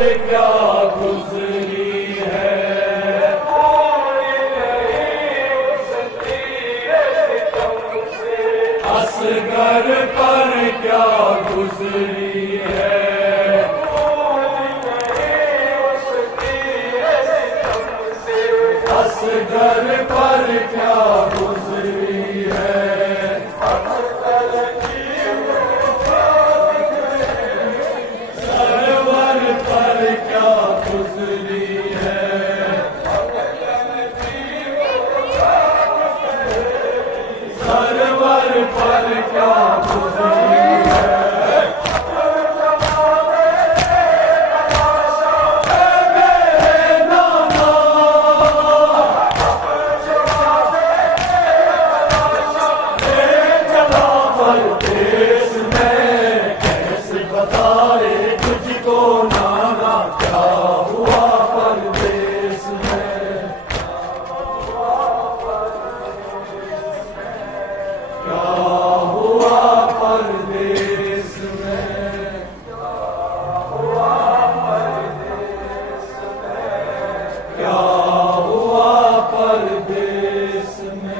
क्या गुजरी है, असगर पर क्या गुजरी है, असगर पर क्या गुजरी है, सरवर पर क्या गुजरी है, सरवर पर क्या गुजरी है। देश में कैसे बताए तुझको नाना क्या हुआ परदेश में, क्या हुआ परदेश में, क्या हुआ परदेश में।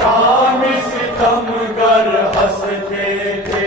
शामी सितमगर हंसते थे,